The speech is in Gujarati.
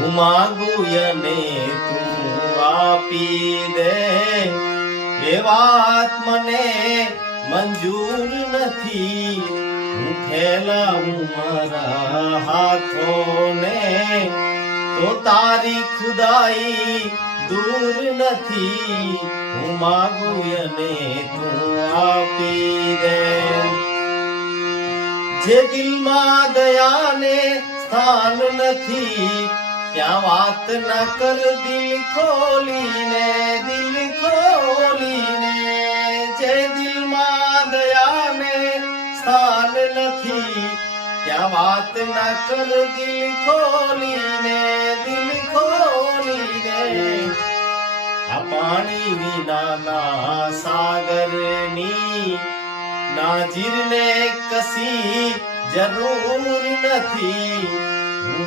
હું માગું અને તું આપી દે, એ વાત મને મંજૂર નથી. હું ફેલાવું મારા હાથોને તો તારી ખુદાઈ દૂર નથી. હું માગું અને તું આપી દે. જે દિલમાં દયાને સ્થાન નથી, ત્યાં વાત ન કર દિલ ખોલીને, દિલ ખોલીને. જે દિલમાં દયાને સ્થાન નથી, ત્યાં વાત ન કર દિલ ખોલીને, દિલ ખોલીને. આ પાણી વિનાના સાગરની નાજીરને કશી જરૂર નથી. હું